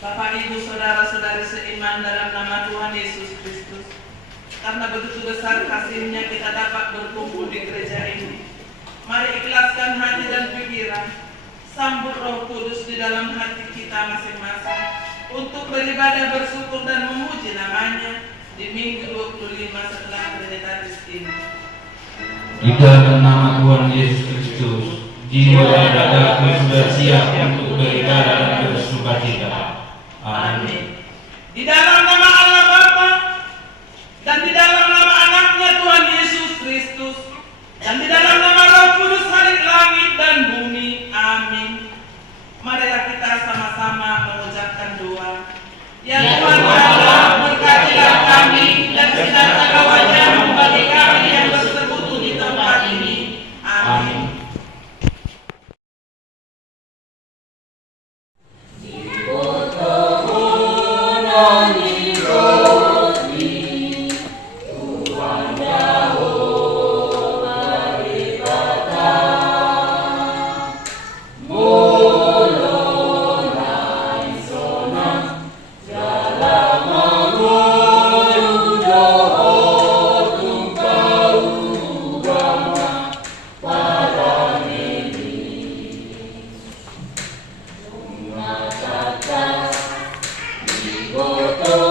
Bapak Ibu saudara-saudari seiman dalam nama Tuhan Yesus Kristus, karena begitu besar kasih-Nya kita dapat berkumpul di gereja ini. Mari ikhlaskan hati dan pikiran, sambut Roh Kudus di dalam hati kita masing-masing untuk beribadah, bersyukur dan memuji namanya di Minggu 25 setelah Trinitatis ini. Di dalam nama Tuhan Yesus Kristus, jiwa dan ragaku sudah siap untuk beribadah dan bersukacita. Amin. Di dalam nama Allah Bapa dan di dalam nama Anaknya Tuhan Yesus Kristus dan di dalam nama Roh Kudus Halik langit dan bumi. Amin. Marilah kita sama-sama mengucapkan doa. Ya Tuhan Allah, berkatilah kami dan sinarkan wajah-Mu bagi kami yang bersekutu di tempat ini. Amin. Go, go.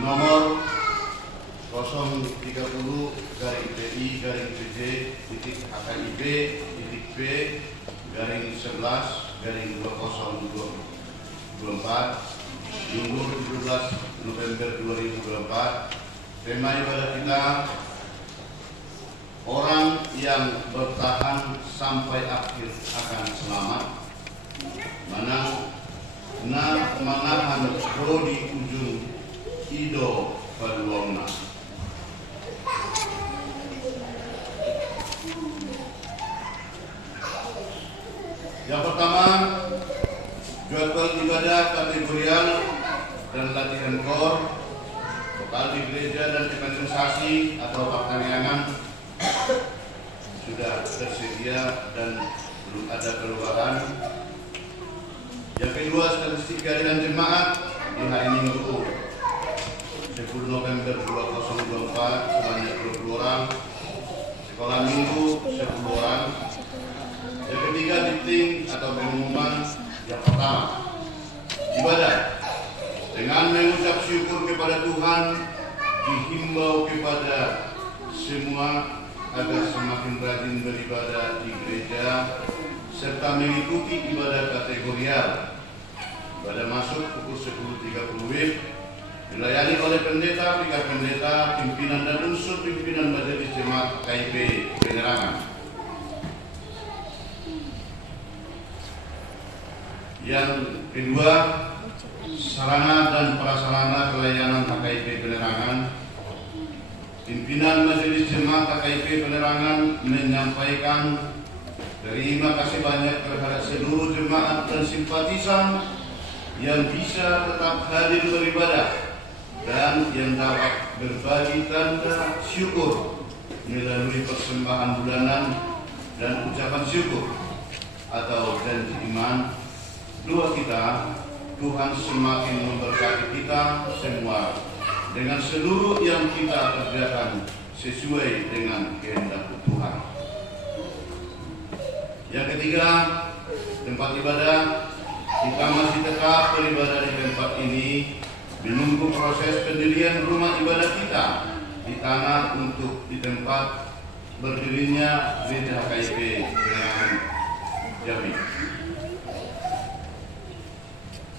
nomor 030-TI-B-11-2024 Minggu 17 November 2024. Tema ibadah kita, orang yang bertahan sampai akhir akan selamat. Manahan pro di ujung ido paluangna. Yang pertama, jadwal ibadah kategorial dan latihan kor, vokal di gereja dan evangelisasi atau pertanian sudah tersedia dan belum ada perubahan. Yang kedua, statistik harian jemaat di hari Minggu 10 November 2024 sebanyak 20 orang, sekolah minggu 10 orang. Yang ketiga, meeting atau pengumuman. Yang pertama, ibadah dengan mengucap syukur kepada Tuhan dihimbau kepada semua agar semakin rajin beribadah di gereja serta mengikuti ibadah kategorial. Ibadah masuk pukul 10.30 WIB, dilayani oleh pendeta, pika pendeta, pimpinan dan unsur pimpinan majelis jemaat KIP Penerangan. Yang kedua, sarana dan prasarana pelayanan HKIP Penerangan. Pimpinan majelis jemaat HKIP Penerangan menyampaikan terima kasih banyak terhadap seluruh jemaat dan simpatisan yang bisa tetap hadir beribadah dan yang dapat berbagi tanda syukur melalui persembahan bulanan dan ucapan syukur atau janji iman. Doa kita, Tuhan semakin memberkati kita semua dengan seluruh yang kita kerjakan sesuai dengan kehendak Tuhan. Yang ketiga, tempat ibadah. Kita masih tetap beribadah di tempat ini menunggu proses pendirian rumah ibadah kita di tanah untuk di tempat berdirinya gereja HKIP Penerangan Jambi.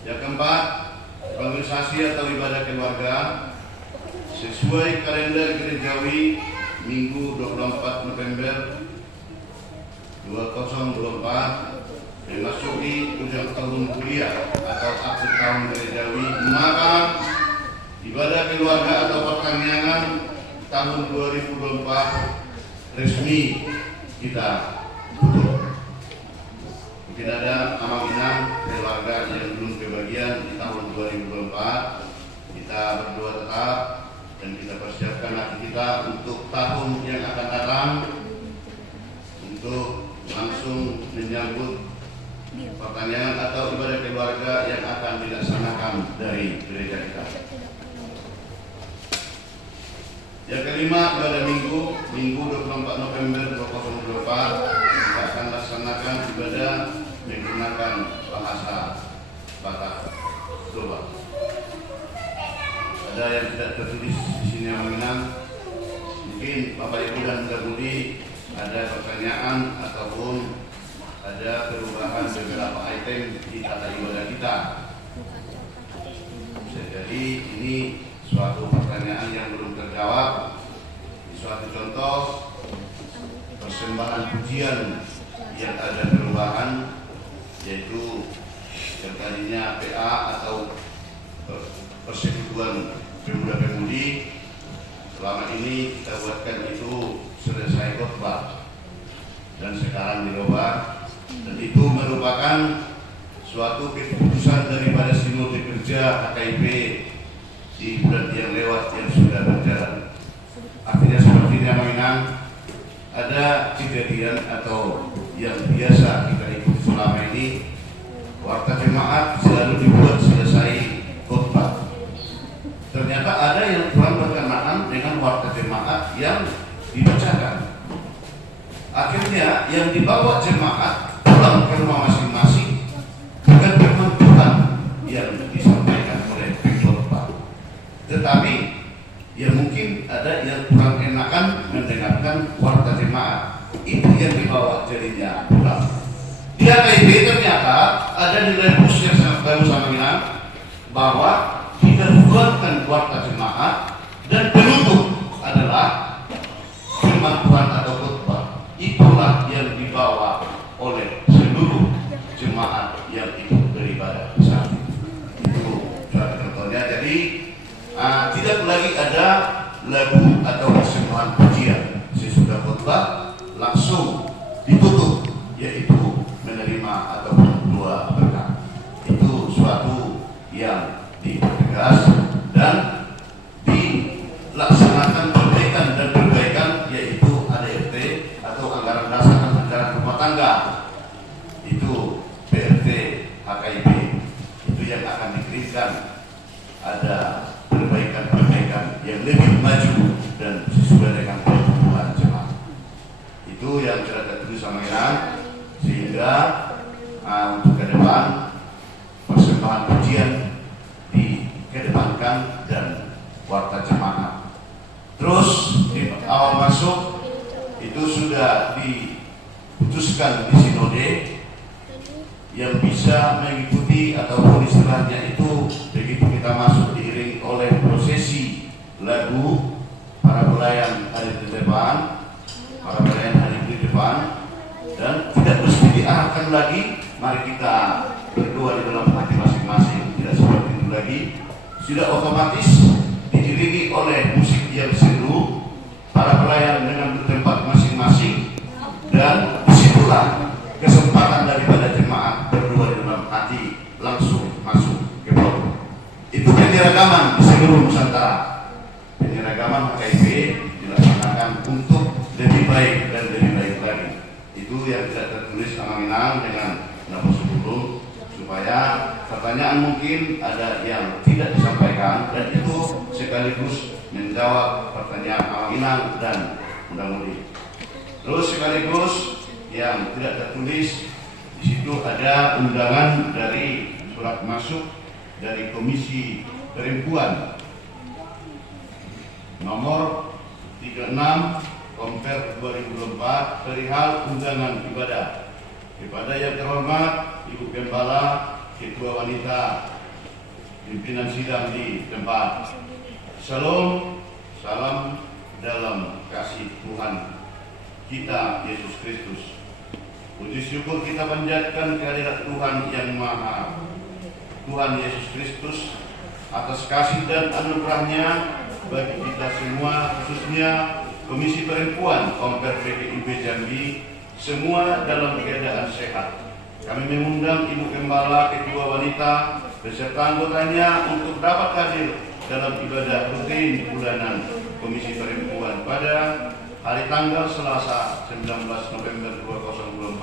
Yang keempat, evangelisasi atau ibadah keluarga sesuai kalender gerejawi Minggu 24 November 2024 memasuki ujung tahun kuliah atau akhir tahun gerejawi, maka ibadah keluarga atau pertanian tahun 2024 resmi kita tutup. Mungkin ada amal-inam keluarga yang belum kebagian di tahun 2024. Kita berdoa tetap dan kita persiapkan hati kita untuk tahun yang akan datang untuk langsung menyambut pertanian atau ibadah keluarga yang akan dilaksanakan dari gereja kita. Yang kelima, ibadah Minggu 24 November 2024 kita akan laksanakan ibadah menggunakan bahasa Batak Toba. Ada yang tidak tertulis di sini yang mengenang. Mungkin Bapak Ibu dan Budi ada pertanyaan ataupun ada perubahan beberapa item di tata ibadah kita. Bisa jadi ini suatu pertanyaan yang belum terjawab. Suatu contoh persembahan pujian yang ada perubahan, yaitu yang tadinya PA atau persekutuan pemuda-pemudi, selama ini kita buatkan itu selesai khotbah dan sekarang dirubah. Dan itu merupakan suatu keputusan daripada sinode kerja HKIP di bulan yang lewat yang sudah berjalan. Artinya seperti yang mengenang ada kejadian atau yang biasa kita ikuti selama ini, warta jemaat selalu dibuat selesai khotbah. Ternyata ada yang kurang berkenaan dengan warta jemaat yang dibacakan. Akhirnya yang dibawa jemaat pulang ke rumah masing-masing bukan firman Tuhan yang disampaikan oleh pengkhotbah, Tetapi ya mungkin ada yang kurang enakan mendengarkan warta jemaat. Itu yang dibawa jadinya pulang. Di HKIP ternyata ada nilai plus yang sangat bagus sama kita, bahwa kita buatkan warta jemaat dan penutup adalah firman Tuhan atau khotbah. Itulah yang dibawa oleh seluruh jemaat yang ikut beribadah saat itu. Contohnya, jadi tidak lagi ada lagu atau persembahan pujian. Sesudah khotbah langsung ditutup, yaitu menerima atau dua berkat. Itu suatu yang dipertegas dan dilaksanakan perbaikan dan perbaikan, yaitu ADRT atau anggaran dasar dan anggaran rumah tangga. Itu PRT HKIP, itu yang akan dikirimkan. Ada perbaikan-perbaikan yang lebih maju dan sesuai dengan pertumbuhan jemaat. Itu yang kita tulis sama Iran, sehingga untuk ke depan persembahan pujian dikedepankan dan warta jemaat. Terus di awal masuk itu sudah diputuskan di sinode yang bisa mengikuti ataupun istilahnya itu begitu kita masuk diiringi oleh prosesi lagu para pelayan hari di depan, para pelayan hari di depan, dan tidak mesti diarahkan lagi. Mari kita berdoa di dalam hati masing-masing, tidak seperti itu lagi. Sudah otomatis diiringi oleh musik yang seru, para pelayan dengan bertempat masing-masing, dan disitulah kesempatan daripada jemaat berdoa di dalam hati langsung masuk ke bawah. Itu penyeragaman di seluruh Nusantara. Penyeragaman HKIP dilaksanakan untuk lebih baik dan lebih baik lagi. Itu yang tidak tertulis sama Minang dengan nama sebelum, supaya pertanyaan mungkin ada yang tidak disampaikan, dan itu sekaligus menjawab pertanyaan Aminang dan mudah-mudahan. Terus sekaligus yang tidak tertulis di situ ada undangan dari surat masuk dari Komisi Perempuan nomor 36 Komper 2024 perihal undangan ibadah. Kepada yang terhormat Ibu Gembala, Ketua Wanita, pimpinan sidang di tempat. Shalom, salam dalam kasih Tuhan kita Yesus Kristus. Puji syukur kita panjatkan kehadirat Tuhan yang Maha, Tuhan Yesus Kristus, atas kasih dan anugerahnya bagi kita semua, khususnya Komisi Perempuan Komper PKIB Jambi, semua dalam keadaan sehat. Kami mengundang Ibu Gembala, Ketua Wanita, beserta anggotanya untuk dapat hadir dalam ibadah rutin bulanan Komisi Perempuan pada hari tanggal Selasa 19 November 2024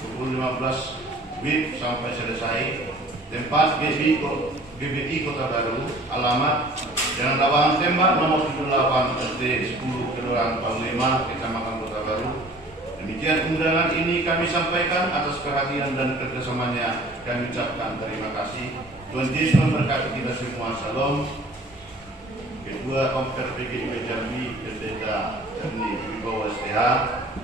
pukul 15 WIB sampai selesai. Tempat GBI Kota Baru, alamat Jalan Lapangan Tembak nomor 78 RT 10 Kelurahan Panglima, Kecamatan Kota Baru. Demikian undangan ini kami sampaikan atas perhatian dan kerjasamanya. Kami ucapkan terima kasih. Tuhan Yesus memberkati kita semua. Shalom. Ketua Komper PKIB Jambi, Pendeta Erni Wibowo STH,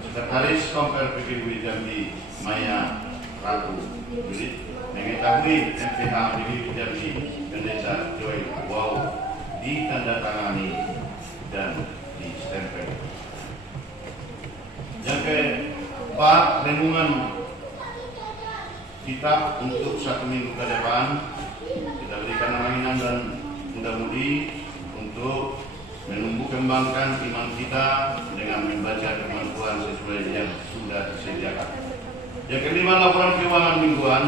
Sekretaris Komper PKIB Jambi Maya Ratu Judit, mengetahui MPH PKIB Jambi Pendeta Joy Wow ditandatangani dan distempel. Yang keempat, renungan kitab untuk 1 minggu ke depan kita berikan mainan dan mudah-mudi untuk menumbuh kembangkan iman kita dengan membaca firman Tuhan sesuai yang sudah disediakan. Yang kelima, laporan keuangan mingguan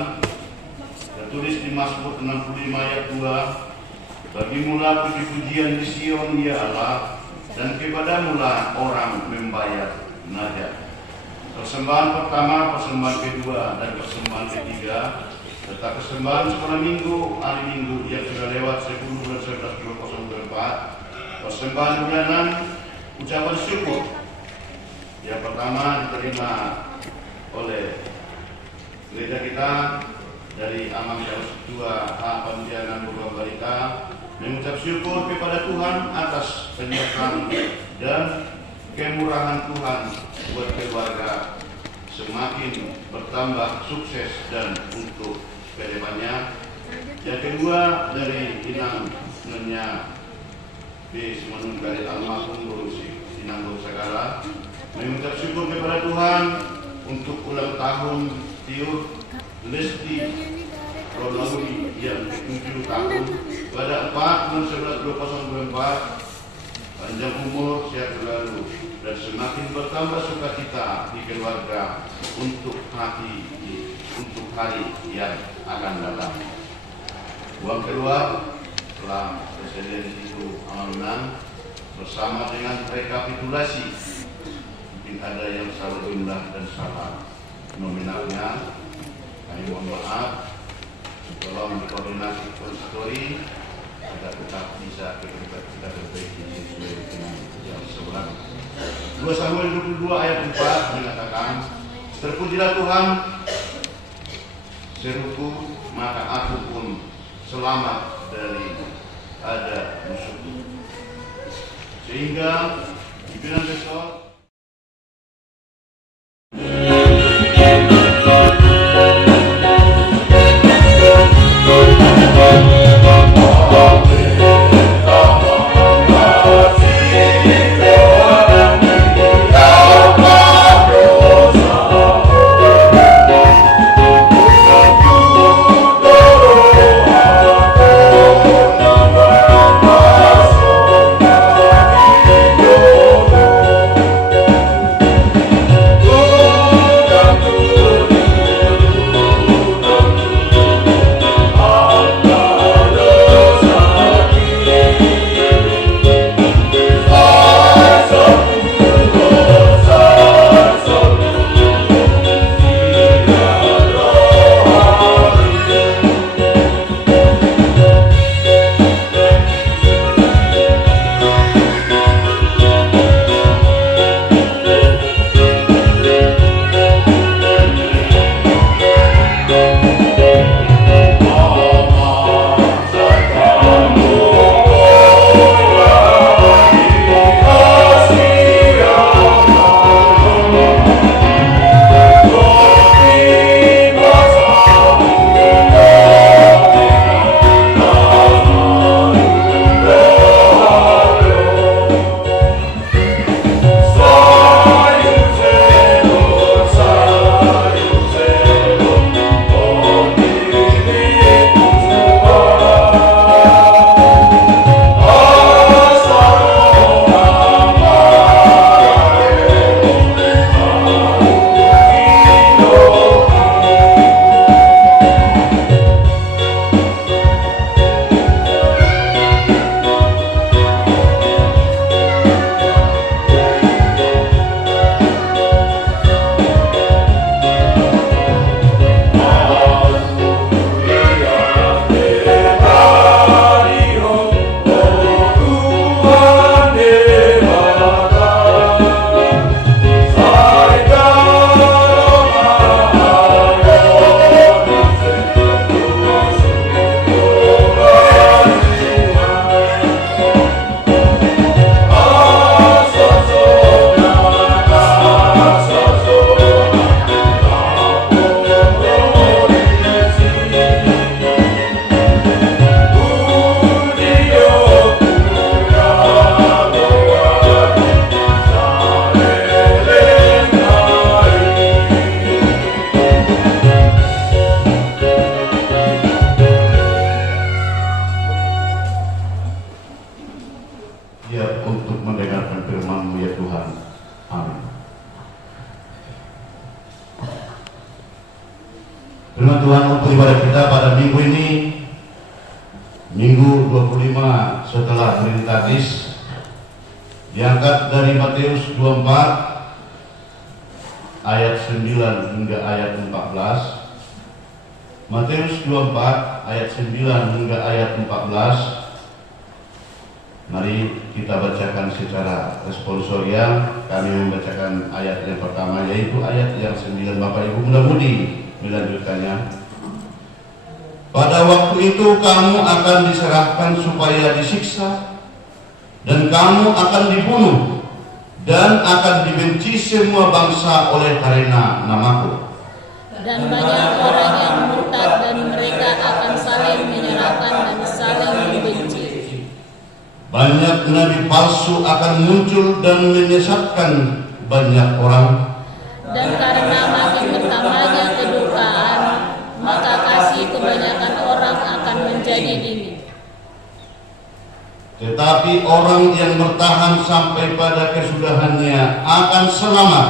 tertulis di Mazmur 65 ayat 2. Bagimulah puji-pujian di Sion ya Allah, dan kepadamulah orang membayar munajat. Persembahan pertama, persembahan kedua, dan persembahan ketiga, serta persembahan sekolah minggu, hari minggu yang sudah lewat 10 bulan 11 2024, persembahan bulanan, ucapan syukur. Yang pertama diterima oleh gereja kita dari Amang Jawa 2 H Pandianan Bogor Balita mengucap syukur kepada Tuhan atas penyertaan dan kemurahan Tuhan buat keluarga semakin bertambah sukses dan untuk kedepannya. Yang kedua dari Inang Nenya B. Semenunggali almarhum Borusi Inang Borsagala, mengucap syukur kepada Tuhan untuk ulang tahun Tiur Lesti Rolauni yang ke-7 tahun pada 4/11/2024. Panjang umur, sehat selalu, dan semakin bertambah sukacita di keluarga untuk hari yang akan datang. Uang kedua setelah presiden itu amanah bersama dengan rekapitulasi, mungkin ada yang salah jumlah dan salah nominalnya, kami mohon maaf. Tolong dikoordinasi konsistori agar tetap bisa kita perbaiki sesuai dengan yang sebelah. 2 Samuel 22 ayat 4 mengatakan, terpujilah Tuhan, seruku maka aku pun selamat dari ada musuhku. Sehingga pimpinan besok Firman Tuhan untuk ibadah kita pada minggu ini, Minggu 25 setelah Trinitatis, diangkat dari Matius 24 ayat 9 hingga ayat 14. Matius 24 ayat 9 hingga ayat 14. Mari kita bacakan secara responsorial. Kami membacakan ayat yang pertama, yaitu ayat yang 9. Bapak Ibu mudah-mudi melanjutkannya. Pada waktu itu kamu akan diserahkan supaya disiksa, dan kamu akan dibunuh, dan akan dibenci semua bangsa oleh karena namaku. Dan banyak orang yang murtad dan mereka akan saling menyerahkan dan saling membenci. Banyak nabi palsu akan muncul dan menyesatkan banyak orang. Dan karena makin bertambahnya kedurhaan, maka kasih kebanyakan orang akan menjadi dingin. Tetapi orang yang bertahan sampai pada kesudahannya akan selamat.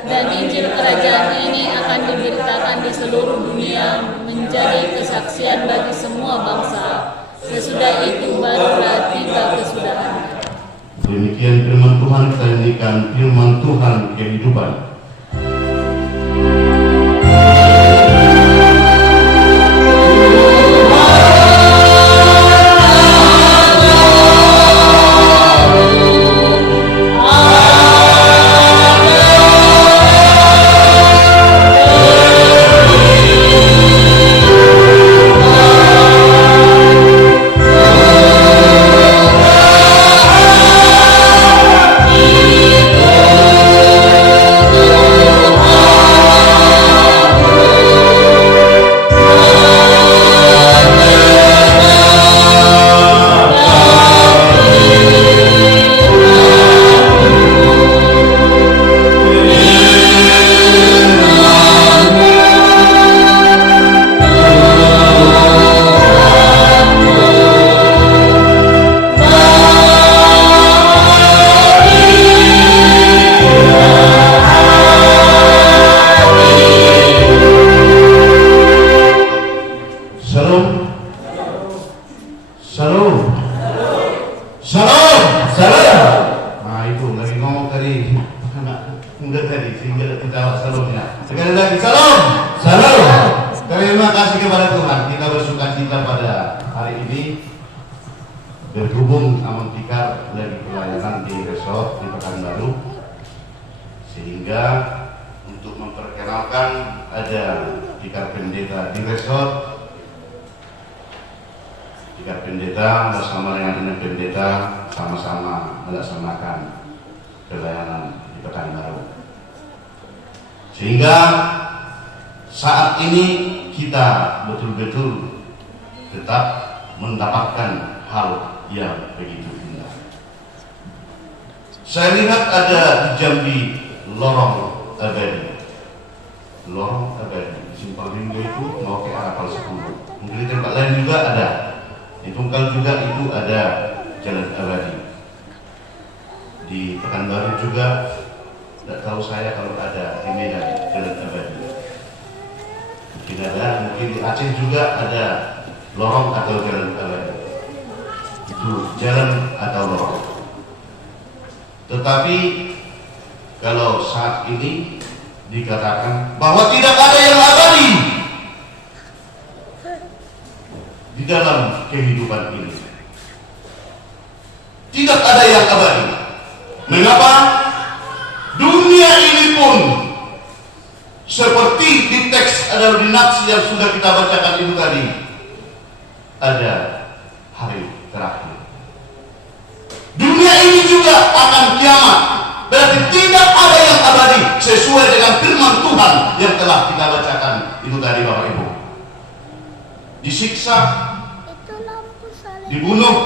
Dan Injil Kerajaan ini akan diberitakan di seluruh dunia menjadi kesaksian bagi semua bangsa. Sesudah itu barulah tiba kesudahan. Demikian firman Tuhan, kita nyanyikan firman Tuhan kehidupan. Berhubung Amon Tikar lagi pelayanan di resort di Pekanbaru, sehingga untuk memperkenalkan ada Tikar Pendeta di resort. Tikar Pendeta bersama dengan Pendeta sama-sama melaksanakan pelayanan di Pekanbaru, sehingga saat ini kita betul-betul tetap mendapatkan hal yang begitu indah. Saya lihat ada di Jambi lorong abadi. Lorong abadi di Simpang Rindu itu mau ke arah Pal 10. Mungkin di tempat lain juga ada. Di Tungkal juga itu ada jalan abadi. Di Pekanbaru juga, tidak tahu saya kalau ada di Medan jalan abadi. Mungkin ada, mungkin di Aceh juga ada lorong atau jalan abadi. Itu jalan atau lorong. Tetapi kalau saat ini dikatakan bahwa tidak ada yang abadi di dalam kehidupan ini, tidak ada yang abadi. Mengapa? Dunia ini pun seperti di teks atau di nats yang sudah kita bacakan itu tadi, ada hari terakhir. Dunia ini juga akan kiamat. Berarti tidak ada yang abadi sesuai dengan firman Tuhan yang telah kita bacakan itu tadi, Bapak Ibu. Disiksa, dibunuh,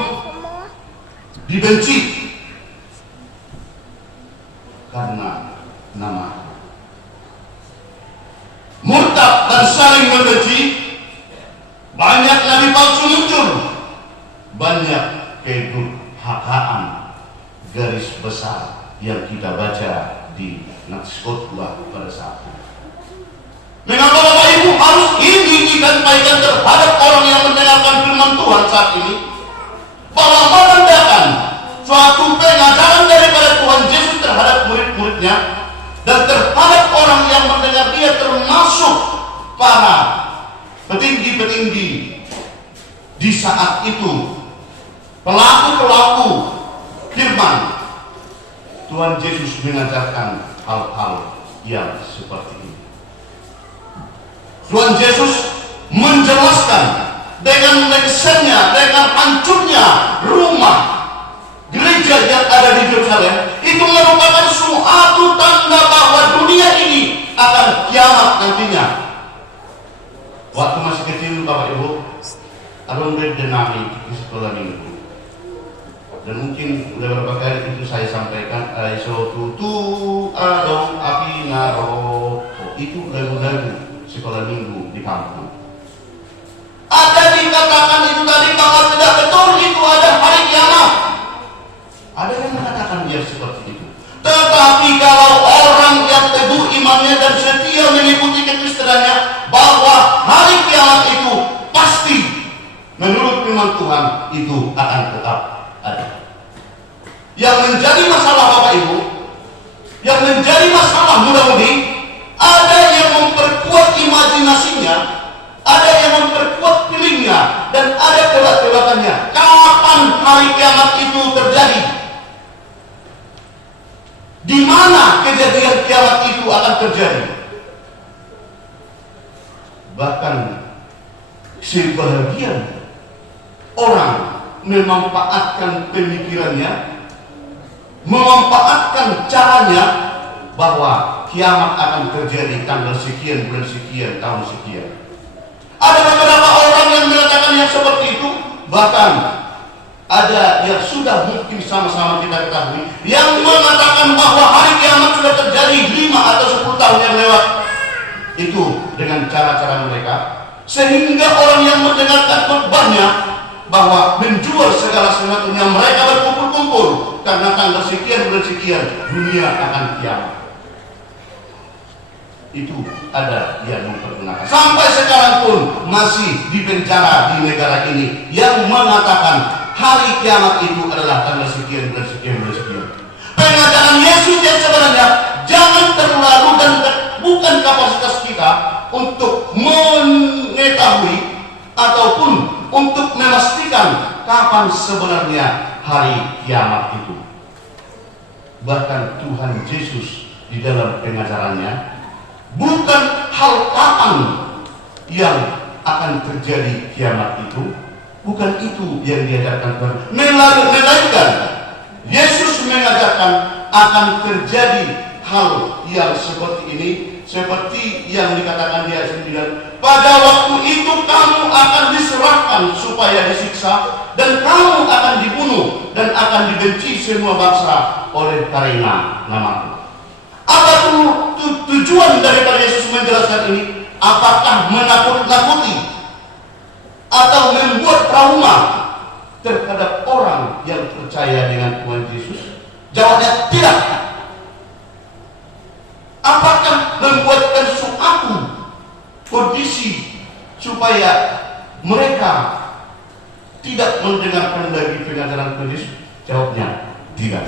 dibenci karena nama, murtad dan saling membenci. Banyak nabi palsu muncul, banyak kedurhakaan garis besar yang kita baca di nats khotbah pada saat itu. Mengapa Bapak Ibu harus ini disampaikan terhadap orang yang mendengarkan firman Tuhan saat ini, bahwa menandakan suatu pengajaran daripada Tuhan Yesus terhadap murid-muridnya dan terhadap orang yang mendengar dia, termasuk para petinggi-petinggi di saat itu, pelaku-pelaku firman. Tuhan Yesus mengajarkan hal-hal yang seperti ini. Tuhan Yesus menjelaskan dengan lengsernya, dengan hancurnya rumah gereja yang ada di Yerusalem, itu merupakan suatu tanda bahwa dunia ini akan kiamat nantinya. Waktu masih kecil Bapak Ibu, Alun Denami di sekolah minggu, dan mungkin beberapa kali itu saya sampaikan, aiso tutu adong api naro, itu lagu-lagu sekolah minggu di kampung. Ada dikatakan itu tadi kalau tidak betul itu ada hari kiamat. Ada yang mengatakan dia seperti itu. Tetapi kalau orang yang teguh imannya dan setia mengikuti kekristenannya, bahwa hari kiamat itu pasti menurut firman Tuhan itu akan tetap ada. Yang menjadi masalah Bapak Ibu, yang menjadi masalah mudah-mudi, ada yang memperkuat imajinasinya, ada yang memperkuat feelingnya, dan ada tebak-tebakannya. Kapan hari kiamat itu terjadi? Di mana kejadian kiamat itu akan terjadi? Bahkan sebagian orang memanfaatkan pemikirannya, memanfaatkan caranya, bahwa kiamat akan terjadi tanggal sekian, bulan sekian, tahun sekian. Ada beberapa orang yang mengatakan yang seperti itu. Bahkan ada yang sudah mungkin sama-sama kita ketahui yang mengatakan bahwa hari kiamat sudah terjadi 5 atau 10 tahun yang lewat. Itu dengan cara-cara mereka, sehingga orang yang mendengarkan khotbahnya bahwa menjual segala sesuatunya, mereka berkumpul-kumpul karena tanggal sekian, bulan sekian dunia akan kiamat. Itu ada yang mempergunakan. Sampai sekarang pun masih di penjara di negara ini yang mengatakan hari kiamat itu adalah tanggal sekian, bulan sekian, bulan sekian. Pengajaran Yesus yang sebenarnya jangan terlalu, dan bukan kapasitas kita untuk mengetahui ataupun untuk memastikan kapan sebenarnya hari kiamat itu. Bahkan Tuhan Yesus di dalam pengajarannya, bukan hal kapan yang akan terjadi kiamat itu, bukan itu yang diajarkan Tuhan. Melainkan Yesus mengajarkan akan terjadi hal yang seperti ini, seperti yang dikatakan di ayat 9. Pada waktu itu kamu akan diserahkan supaya disiksa, dan kamu akan dibunuh dan akan dibenci semua bangsa oleh karena namaku. Apa tujuan daripada Yesus menjelaskan ini? Apakah menakut-nakuti atau membuat trauma terhadap orang yang percaya dengan Tuhan Yesus? Jawabnya tidak. Apakah membuatkan suatu kondisi supaya mereka tidak mendengarkan lagi pengajaran Tuhan Yesus? Jawabnya tidak.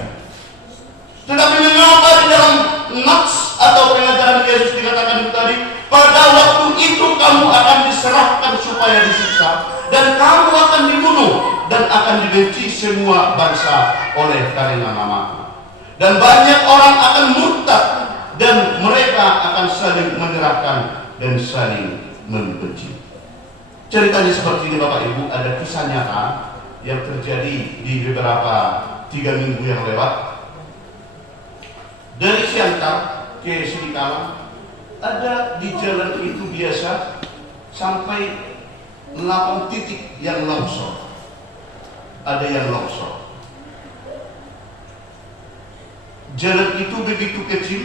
Tetapi mengapa di dalam nats atau pengajaran Yesus dikatakan itu tadi, pada waktu itu kamu akan diserahkan supaya disiksa, dan kamu akan dibunuh dan akan dibenci semua bangsa oleh karena namaku. Dan banyak orang akan murtad, dan mereka akan saling menyerahkan dan saling membenci. Ceritanya seperti ini Bapak Ibu, ada kisah nyata yang terjadi di beberapa 3 minggu yang lewat. Dari Siantar ke Sidikalang, ada di jalan itu biasa sampai 8 titik yang longsor. Ada yang longsor. Jalan itu begitu kecil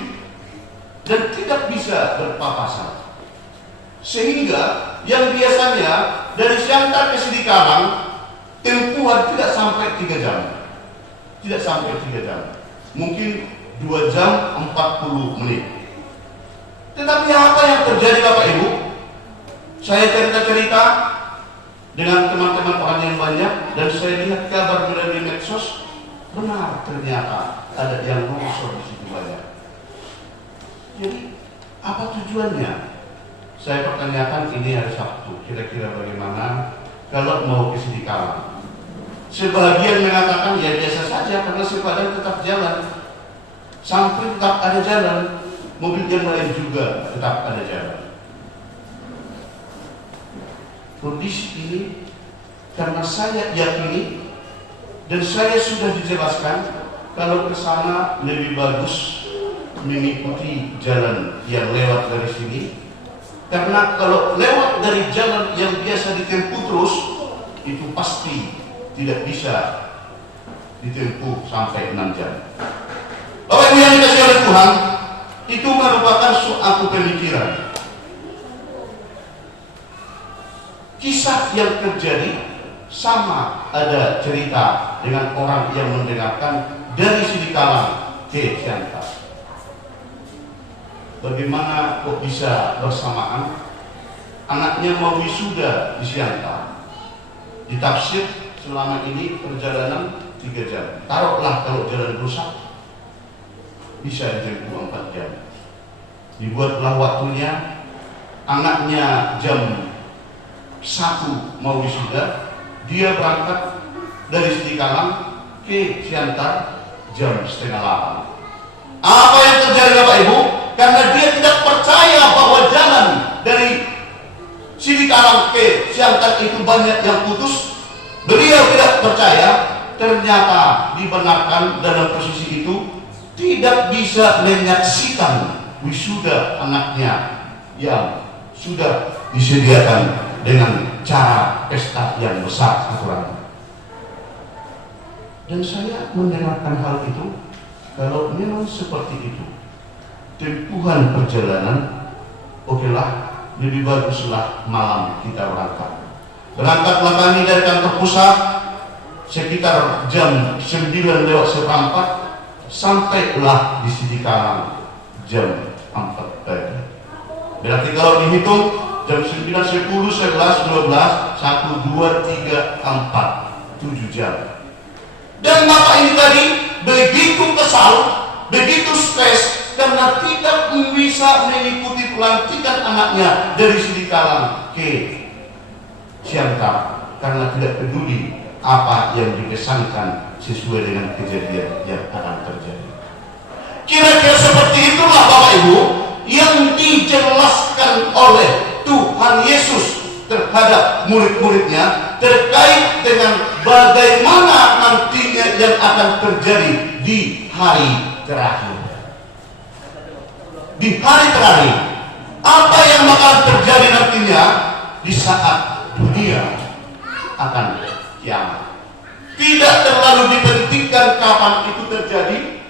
dan tidak bisa berpapasan, sehingga yang biasanya dari Siantar ke Sidikalang tempuhan tidak sampai 3 jam. Tidak sampai 3 jam. Mungkin 2 jam 40 menit. Tetapi apa yang terjadi Bapak Ibu? Saya cerita-cerita dengan teman-teman orang yang banyak, dan saya lihat kabar melalui medsos. Benar, ternyata ada yang longsor di situ banyak. Jadi apa tujuannya? Saya pertanyakan ini hari Sabtu, kira-kira bagaimana kalau mau ke Sidikalang? Sebagian mengatakan ya biasa saja, karena sepadan tetap jalan, sampai tetap ada jalan, mobil yang lain juga tetap ada jalan. kondisi ini karena saya yakini dan saya sudah dijelaskan kalau ke sana lebih bagus mengikuti jalan yang lewat dari sini, karena kalau lewat dari jalan yang biasa ditempuh terus itu pasti tidak bisa ditempuh sampai 6 jam. Bapak Ibu yang dikasihi oleh Tuhan, itu merupakan suatu pemikiran, kisah yang terjadi. Sama ada cerita dengan orang yang mendengarkan dari Sidikalang ke Siantar. Bagaimana kok bisa bersamaan? Anaknya mau wisuda di Siantar. Ditafsir selama ini perjalanan 3 jam. Taruhlah kalau jalan rusak bisa ditempuh 4 jam. Dibuatlah waktunya, anaknya jam 1 mau wisuda, dia berangkat dari Sidikalang ke Siantar jam 7:30. Apa yang terjadi Bapak Ibu? Karena dia tidak percaya bahwa jalan dari Sidikalang ke Siantar itu banyak yang putus. Beliau tidak percaya. Ternyata dibenarkan dalam posisi itu tidak bisa menyaksikan wisuda anaknya yang sudah disediakan dengan cara pesta yang besar aturannya. Dan saya mendengarkan hal itu, kalau memang seperti itu tempuhan perjalanan, okelah, lebih baguslah malam kita berangkat. Berangkatlah kami dari kantor pusat sekitar jam 9:04, sampailah di Sidikalang jam 4 pagi. Berarti kalau dihitung jam 9, 10, 11, 12, 1, 2, 3, 4, 7 jam. Dan bapak ini tadi begitu kesal, begitu stres karena tidak bisa mengikuti pelantikan anaknya dari Sidikalang ke Siantar karena tidak peduli apa yang dikesankan sesuai dengan kejadian yang akan terjadi. Kira-kira seperti itulah Bapak Ibu yang dijelaskan oleh Tuhan Yesus terhadap murid-muridnya terkait dengan bagaimana nantinya yang akan terjadi di hari terakhir. Di hari terakhir, apa yang bakal terjadi nantinya di saat dunia akan kiamat. Tidak terlalu dipentingkan kapan itu terjadi,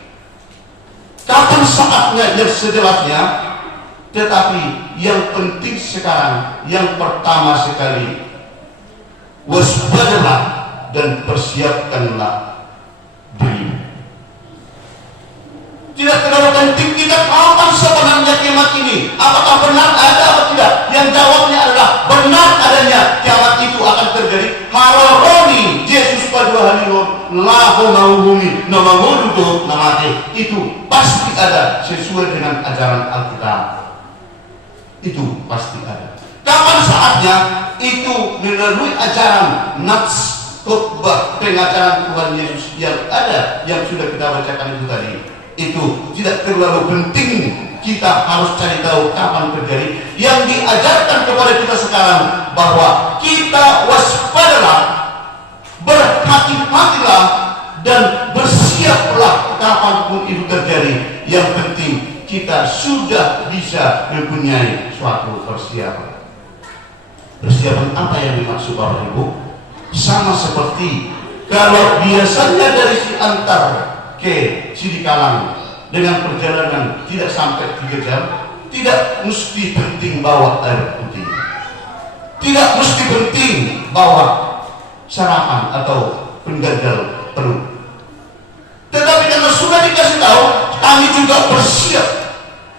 kapan saatnya yang sejelasnya, tetapi yang penting sekarang, yang pertama sekali, waspadalah dan persiapkanlah diri. Tidak terlalu penting kita kapan sebenarnya kiamat ini, apakah benar ada atau tidak. Yang jawabnya adalah benar adanya kiamat itu akan terjadi. Haroroni Yesus paduahaniro lahu nauhumi namamudu namate, itu pasti ada sesuai dengan ajaran Alkitab. Itu pasti ada. Kapan saatnya? Itu melalui ajaran nats, khotbah pengajaran Tuhan Yesus yang ada, yang sudah kita bacakan itu tadi. Itu tidak terlalu penting kita harus cari tahu kapan terjadi. Yang diajarkan kepada kita sekarang bahwa kita waspadalah, berhati-hatilah dan bersiaplah kapanpun itu terjadi. Yang penting kita sudah bisa mempunyai suatu persiapan. Persiapan apa yang dimaksud Bapak Ibu? Sama seperti kalau biasanya dari Siantar ke Sidikalang dengan perjalanan tidak sampai 3 jam, tidak mesti penting bawa air putih, tidak mesti penting bawa sarapan atau pengganjal perut. Tetapi karena sudah dikasih tahu, kami juga bersiap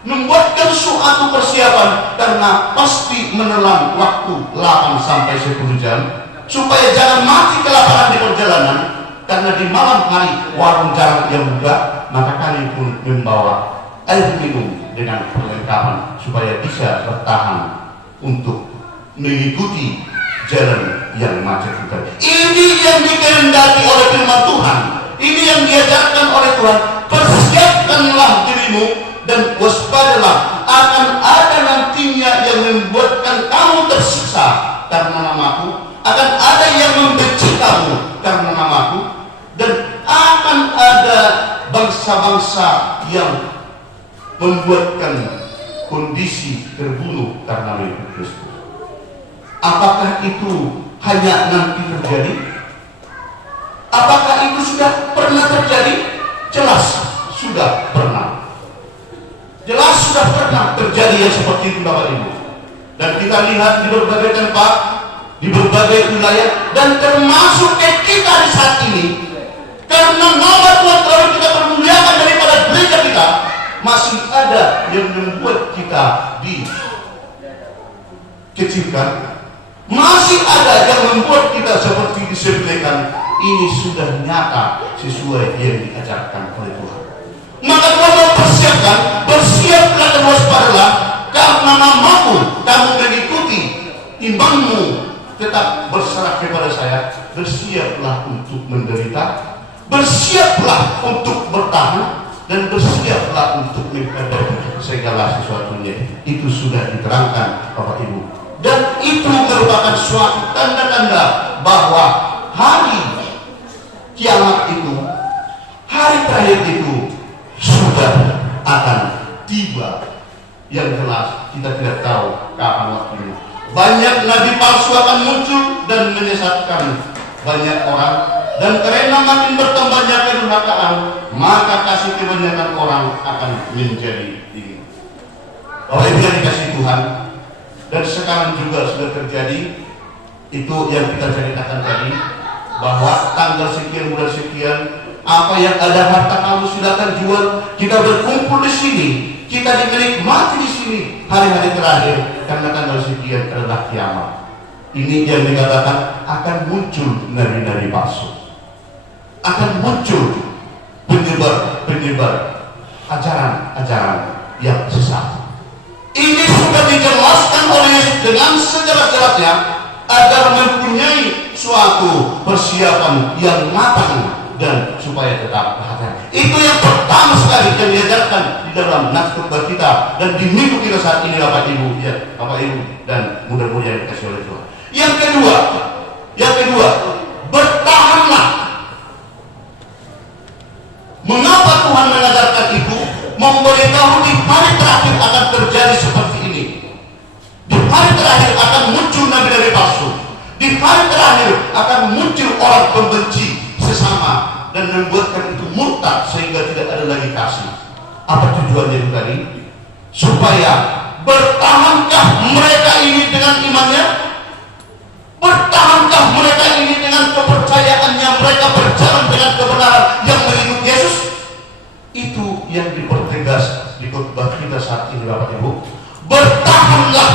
membuatkan suatu persiapan, karena pasti menelan waktu 8 sampai 10 jam supaya jangan mati kelaparan di perjalanan. Karena di malam hari warung jarang yang buka, maka kami pun membawa air minum dengan perlengkapan supaya bisa bertahan untuk mengikuti jalan yang macet itu. Ini yang dikehendaki oleh firman Tuhan. Ini yang diajarkan oleh Tuhan. Persiapkanlah dirimu dan waspadalah, akan ada nantinya yang membuatkan kamu tersiksa karena nama bangsa-bangsa yang membuatkan kondisi terbunuh karena mengikut Kristus. Apakah itu hanya nanti terjadi? Apakah itu sudah pernah terjadi? Jelas sudah pernah. Jelas sudah pernah terjadi yang seperti itu Bapak Ibu. Dan kita lihat di berbagai tempat, di berbagai wilayah, dan termasuk kita di saat ini. Karena nama Tuhan terlalu kita permuliakan daripada gereja kita, masih ada yang membuat kita dikecilkan. Masih ada yang membuat kita seperti disepelekan. Ini sudah nyata sesuai yang diajarkan oleh Tuhan. Maka Tuhan mempersiapkan, bersiaplah dan waspadalah, karena namaku kamu mengikuti imanmu tetap berserah kepada saya. Bersiaplah untuk menderita, bersiaplah untuk bertahan, dan bersiaplah untuk menghadapi segala sesuatunya. Itu sudah diterangkan Bapak Ibu. Dan itu merupakan suatu tanda-tanda bahwa hari kiamat itu, hari terakhir itu sudah akan tiba. Yang jelas kita tidak tahu kapan waktunya. Banyak nabi palsu akan muncul dan menyesatkan banyak orang, dan karena makin bertambahnya kedurhakaan, maka kasih kebanyakan orang akan menjadi dingin. Oleh yang dikasih Tuhan, dan sekarang juga sudah terjadi itu yang kita ceritakan tadi, bahwa tanggal sekian bulan sekian, apa yang ada harta kamu silakan jual. Kita berkumpul di sini, kita dinikmati di sini hari-hari terakhir, karena tanggal sekian adalah kiamat. Ini yang dikatakan akan muncul nabi-nabi palsu, akan muncul penyebar ajaran-ajaran yang sesat. Ini sudah dijelaskan oleh Yesus dengan sejelas-jelasnya agar mempunyai suatu persiapan yang matang dan supaya tetap hati-hati. Itu yang pertama sekali yang diajarkan di dalam nats khotbah kita dan di minggu kita saat ini, Bapak Ibu, ya Bapak Ibu, dan mudah-mudahan dikasih oleh Tuhan. Yang kedua, bertahanlah. Mengapa Tuhan mengajarkan itu? Memberitahu di hari terakhir akan terjadi seperti ini. Di hari terakhir akan muncul nabi-nabi palsu. Di hari terakhir akan muncul orang pembenci sesama dan membuatkan itu murtad sehingga tidak ada lagi kasih. Apa tujuannya itu tadi? Supaya bertahankah mereka ini dengan imannya? Bertahankah mereka ini dengan kepercayaannya? Mereka berjalan dengan kebenaran yang mengikut Yesus? Itu yang dipertegas di khotbah kita saat ini, Bapak Ibu. Bertahanlah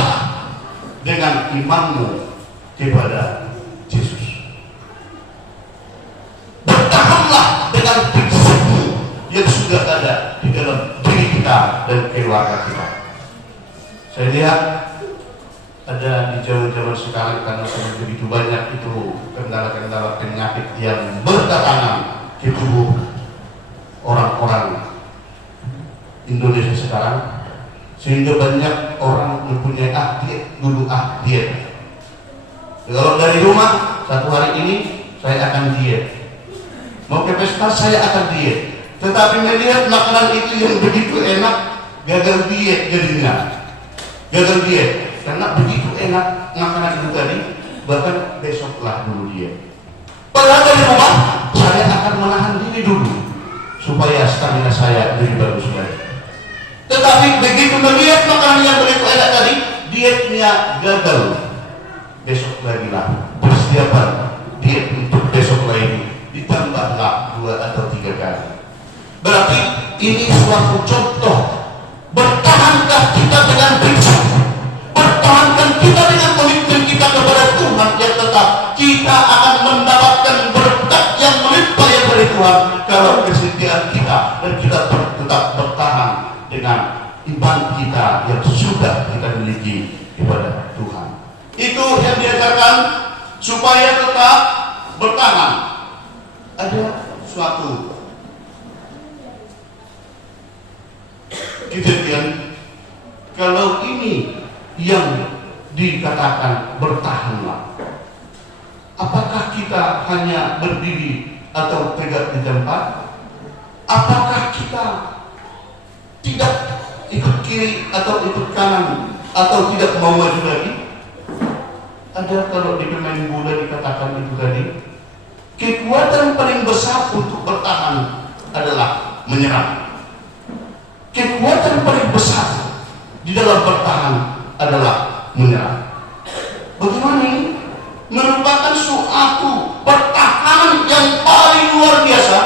dengan imanmu kepada Yesus. Bertahanlah dengan prinsipmu yang sudah ada di dalam diri kita dan keluarga kita. Saya lihat ada di zaman-zaman sekarang, karena sudah begitu banyak itu kendala-kendala penyakit yang berdatangan ke tubuh orang-orang Indonesia sekarang, sehingga banyak orang mempunyai diet. Kalau dari rumah, satu hari ini saya akan diet, mau ke pesta saya akan diet, tetapi melihat makanan itu yang begitu enak, gagal diet jadinya. Gagal diet karena begitu enak makanan itu tadi, bahkan besoklah dulu diet. Padahal dari rumah saya akan menahan diri dulu supaya stamina saya lebih bagus lagi. Tetapi begitu melihat makanan yang begitu enak tadi, dietnya gagal. Besok lagi lah persiapan diet untuk besok lagi, ditambahlah 2 atau 3 kali. Berarti ini suatu contoh. Bertahankah kita dengan prinsip? Bertahankah kita dengan komitmen kita kepada Tuhan yang tetap? Kita akan mendapatkan berkat yang melimpah dari Tuhan kalau kesetiaan kita dan kita tetap bertahan dengan iman kita yang sudah kita miliki kepada Tuhan. Itu yang diajarkan supaya tetap bertahan. Ada suatu kejadian, kalau ini yang dikatakan bertahanlah, apakah kita hanya berdiri atau tegak di tempat? Apakah kita tidak ikut kiri atau ikut kanan, atau tidak mau maju lagi? Ada kalau di pemain bola dikatakan itu tadi, kekuatan paling besar untuk bertahan adalah menyerang. Kekuatan paling besar di dalam bertahan adalah menyerang. Bagaimana ini? Merupakan suatu pertahanan yang paling luar biasa,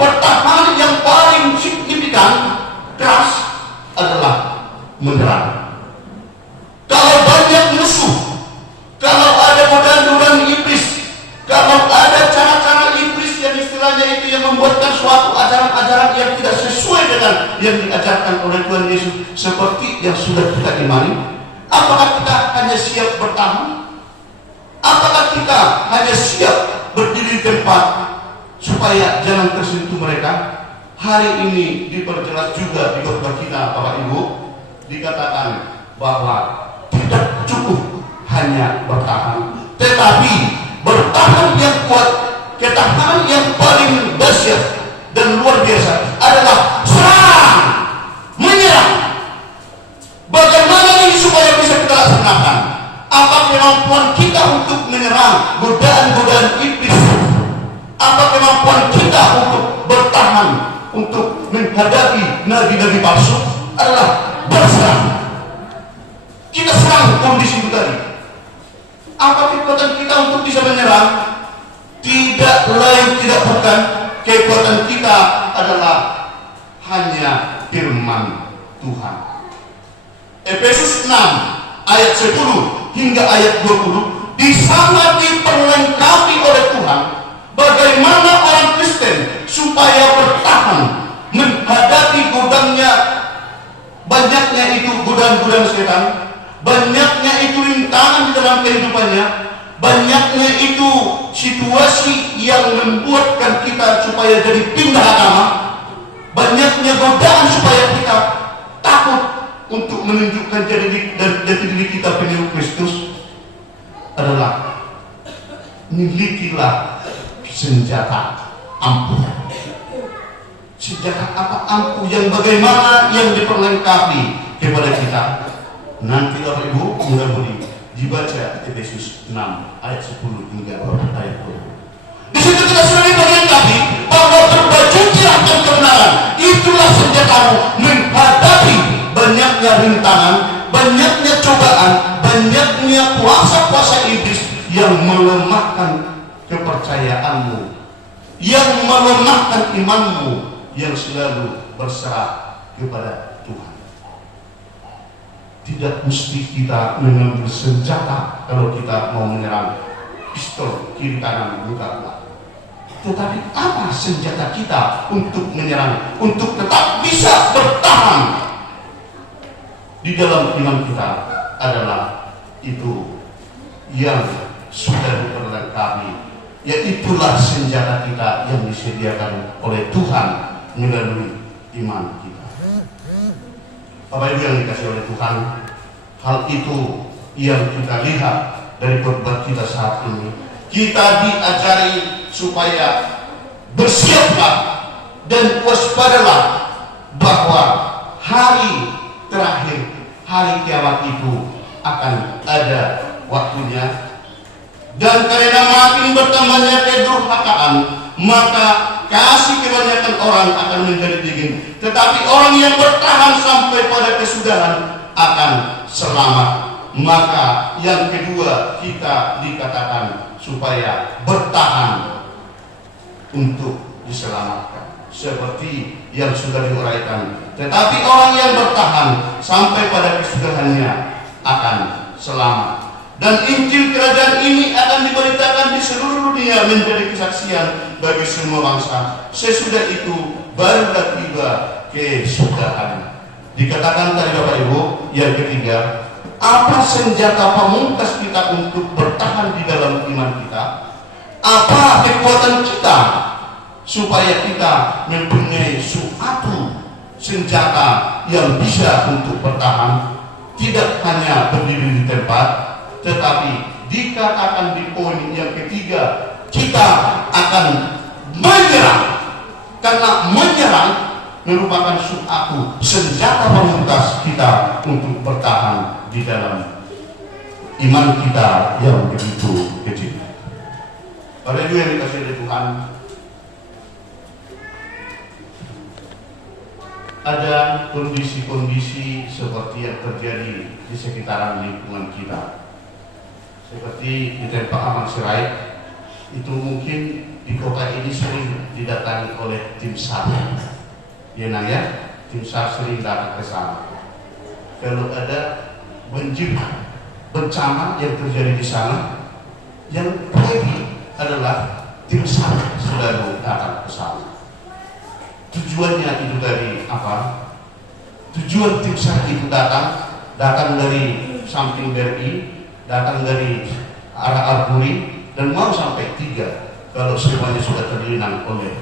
pertahanan yang paling signifikan, keras, adalah menyerang. Kalau banyak musuh, kalau ada godaan-godaan iblis, kalau ada cara-cara iblis yang istilahnya itu yang membuatkan suatu ajaran-ajaran yang tidak sesuai dengan yang diajarkan oleh Tuhan Yesus seperti yang sudah kita imani, apakah kita hanya siap bertahan? Apakah kita hanya siap berdiri di tempat supaya jangan tersentuh mereka? Hari ini diperjelas juga di khotbah kita, Bapak Ibu, dikatakan bahwa tidak cukup hanya bertahan, tetapi bertahan yang kuat, ketahanan yang paling dahsyat dan luar biasa adalah serang, menyerang. Bagaimana ini supaya bisa kita laksanakan? Apa kemampuan kita untuk menyerang godaan-godaan iblis? Apa kemampuan kita untuk bertahan, untuk menghadapi nabi-nabi palsu? Adalah berserang. Kita serang kondisi itu tadi. Apa kekuatan kita untuk bisa menyerang? Tidak lain, tidak bukan, kekuatan kita adalah hanya firman Tuhan. Efesus 6 ayat 10 hingga ayat 20, di sana diperlengkapi oleh Tuhan bagaimana orang Kristen supaya bertahan menghadapi banyaknya itu godaan-godaan setan, banyaknya itu rintangan di dalam kehidupannya, banyaknya itu situasi yang membuatkan kita supaya jadi pindah agama, banyaknya godaan supaya kita takut untuk menunjukkan jati diri kita pengikut Kristus. Adalah milikilah senjata ampuh. Senjata apa ampuh yang bagaimana yang diperlengkapi kepada kita? Nanti Bapak Ibu mudah-mudahan dibaca Efesus 6 ayat 10 hingga ayat 20. Di situ kita sudah diperlengkapi bahwa berbaju dan kebenaran itulah senjatamu menghadapi banyaknya rintangan, banyaknya cobaan, banyaknya kuasa-kuasa iblis yang melemahkan kepercayaanmu, yang melemahkan imanmu, yang selalu berserah kepada Tuhan. Tidak mesti kita mengambil senjata kalau kita mau menyerang, pistol kiri kanan buka. Tetapi apa senjata kita untuk menyerang, untuk tetap bisa bertahan di dalam iman kita? Adalah itu yang sudah diperlengkapi, yaitulah senjata kita yang disediakan oleh Tuhan melalui iman kita. Bapak Ibu yang dikasih oleh Tuhan, hal itu yang kita lihat dari khotbah kita saat ini. Kita diajari supaya bersiaplah dan waspadalah bahwa hari terakhir, hari kiamat itu akan ada waktunya. Dan karena makin bertambahnya kedurhakaan, maka kasih kebanyakan orang akan menjadi dingin. Tetapi orang yang bertahan sampai pada kesudahan akan selamat. Maka yang kedua kita dikatakan supaya bertahan untuk diselamatkan, seperti yang sudah diuraikan. Tetapi orang yang bertahan sampai pada kesudahannya akan selamat. Dan Injil kerajaan ini akan diberitakan di seluruh dunia menjadi kesaksian bagi semua bangsa. Sesudah itu barulah tiba kesudahan. Dikatakan tadi Bapak Ibu, yang ketiga, apa senjata pamungkas kita untuk bertahan di dalam iman kita? Apa kekuatan kita supaya kita mempunyai suatu senjata yang bisa untuk bertahan, tidak hanya berdiri di tempat, tetapi dikatakan di poin yang ketiga, kita akan menyerang. karena menyerang merupakan suatu senjata pamungkas kita untuk bertahan di dalam iman kita yang begitu kecil. Pada juga yang dikasih oleh Tuhan, ada kondisi-kondisi seperti yang terjadi di sekitaran lingkungan kita. Seperti di tempat Aman Sirait, itu mungkin di kota ini sering didatangi oleh tim SAR. Ya nang ya, tim SAR sering datang ke sana. Kalau ada banjir, bencana yang terjadi di sana, yang ready adalah tim SAR selalu datang ke sana. Tujuannya itu dari apa? Tujuan tim SAR itu datang dari samping BRI, datang dari arah Arguri, dan mau sampai 3 kalau semuanya sudah terlinang oleh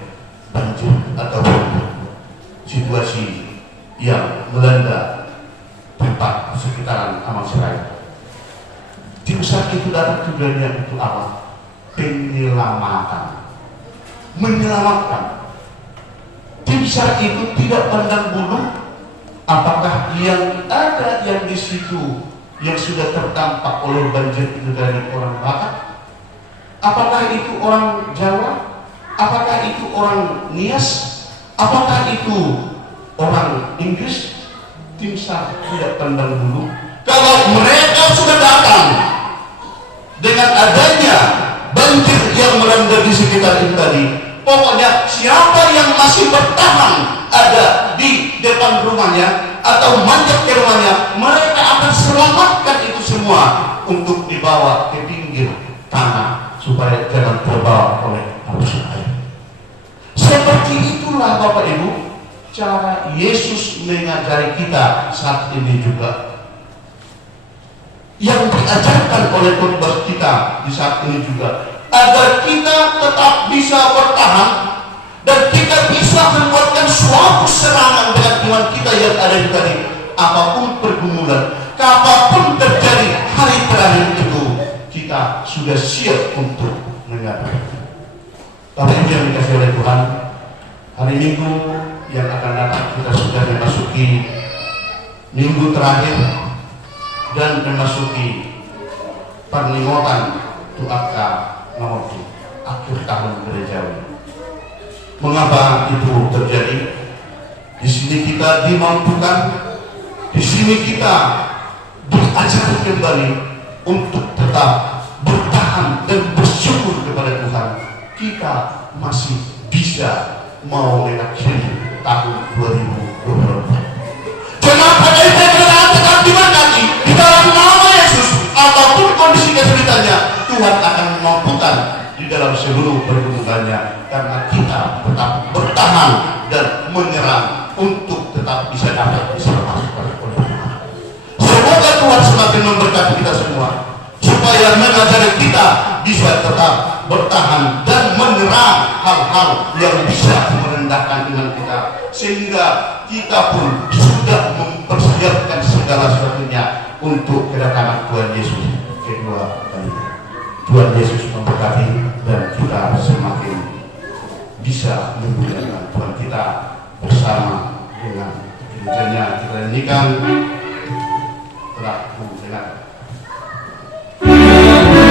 banjir atau situasi yang melanda tempat sekitaran Aman Sirait. Tim SAR itu datang tujuannya untuk apa? Penyelamatan, menyelamatkan. Tim SAR itu tidak pandang bulu apakah yang ada yang di situ yang sudah terdampak oleh banjir itu dari orang Batak, apakah itu orang Jawa, apakah itu orang Nias, apakah itu orang Inggris. Tim SAR tidak pandang bulu. Kalau mereka sudah datang dengan adanya banjir yang melanda di sekitar itu tadi, pokoknya siapa yang masih bertahan ada di depan rumahnya atau manjat ke rumahnya, mereka akan selamatkan itu semua untuk dibawa ke pinggir tanah supaya jangan terbawa oleh arus air. Seperti itulah Bapak Ibu cara Yesus mengajari kita saat ini juga, yang diajarkan oleh khotbah kita di saat ini juga, agar kita tetap bisa bertahan dan kita bisa membuatkan suatu serangan dengan iman kita yang ada di tadi. Apapun pergumulan, apapun terjadi hari terakhir itu, kita sudah siap untuk menghadapi. Bapak Ibu yang dikasihi oleh Tuhan, hari Minggu yang akan datang kita sudah memasuki minggu terakhir dan memasuki perlimotan tuaka nomor akhir tahun gerejawi. Mengapa itu terjadi? Di sini kita dimampukan, di sini kita diajar kembali untuk tetap bertahan dan bersyukur kepada Tuhan. Kita masih bisa mau mengakhiri tahun 2024. Kenapa kita tetap diberkati di dalam nama Yesus? Apapun kondisi kesulitannya, Tuhan akan memampukan di dalam seluruh pergumulannya, karena kita tetap bertahan dan menyerang untuk tetap bisa dapat diselamatkan oleh Tuhan. Semoga Tuhan semakin memberkati kita semua supaya mengajari kita bisa tetap bertahan dan menyerang hal-hal yang bisa merendahkan iman kita, sehingga kita pun sudah mempersiapkan segala sesuatunya untuk kedatangan Tuhan Yesus kedua kali. Tuhan Yesus memberkati dan kita semakin bisa memuliakan Tuhan kita bersama dengan gerejanya. Kita nyanyikan telah mendengar. Amen.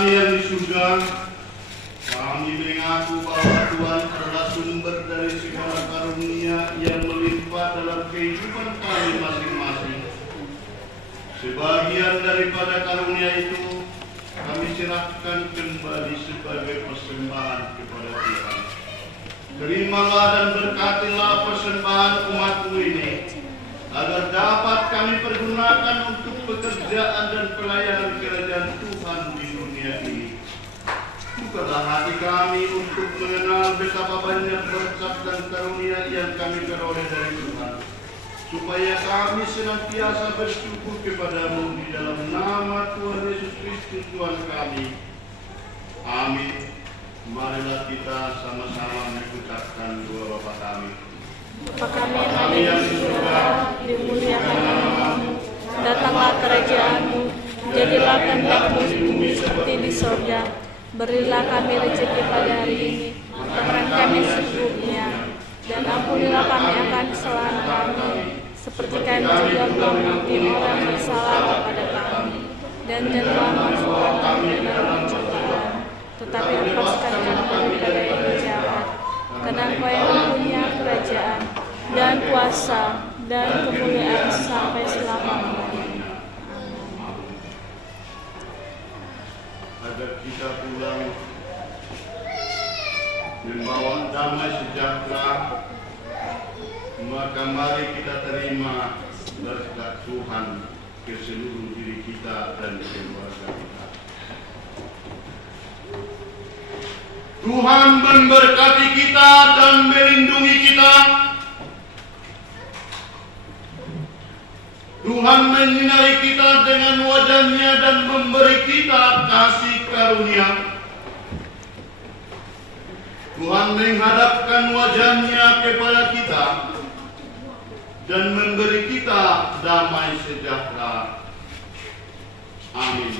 kami yang di surga, kami mengaku bahwa Tuhan adalah sumber dari segala karunia yang melimpah dalam kehidupan kami masing-masing. Sebagian daripada karunia itu kami serahkan kembali sebagai persembahan kepada Tuhan. Terimalah dan berkatilah persembahan umat-Mu ini, agar dapat kami pergunakan untuk pekerjaan dan pelayanan kerajaan Tuhan di dunia ini. Bukalah hati kami untuk mengenal betapa banyak berkat dan karunia yang kami peroleh dari Tuhan, supaya kami senantiasa bersyukur kepadamu di dalam nama Tuhan Yesus Kristus Tuhan kami. Amin. Marilah kita sama-sama mengucapkan doa Bapa kami. Bapa kami yang di surga, dimuliakan namamu, datanglah kerajaan-Mu, jadilah kehendak-Mu di bumi seperti di sorga. Berilah kami rezeki pada hari ini, dan kami secukupnya, dan ampunilah kami akan kesalahan kami, seperti kami juga mengampuni orang yang bersalah kepada kami. Dan janganlah masukkan kami ke dalam pencobaan, tetapi lepaskan kami daripada yang jahat. Karena Engkau yang mempunyai kerajaan dan kuasa dan kemuliaan sampai selama-lamanya. Agar kita pulang membawa damai sejahtera, maka mari kita terima berkat Tuhan ke seluruh diri kita dan keluarga kita. Tuhan memberkati kita dan melindungi kita. Tuhan menyinari kita dengan wajah-Nya dan memberi kita kasih karunia. Tuhan menghadapkan wajah-Nya kepada kita dan memberi kita damai sejahtera. Amin.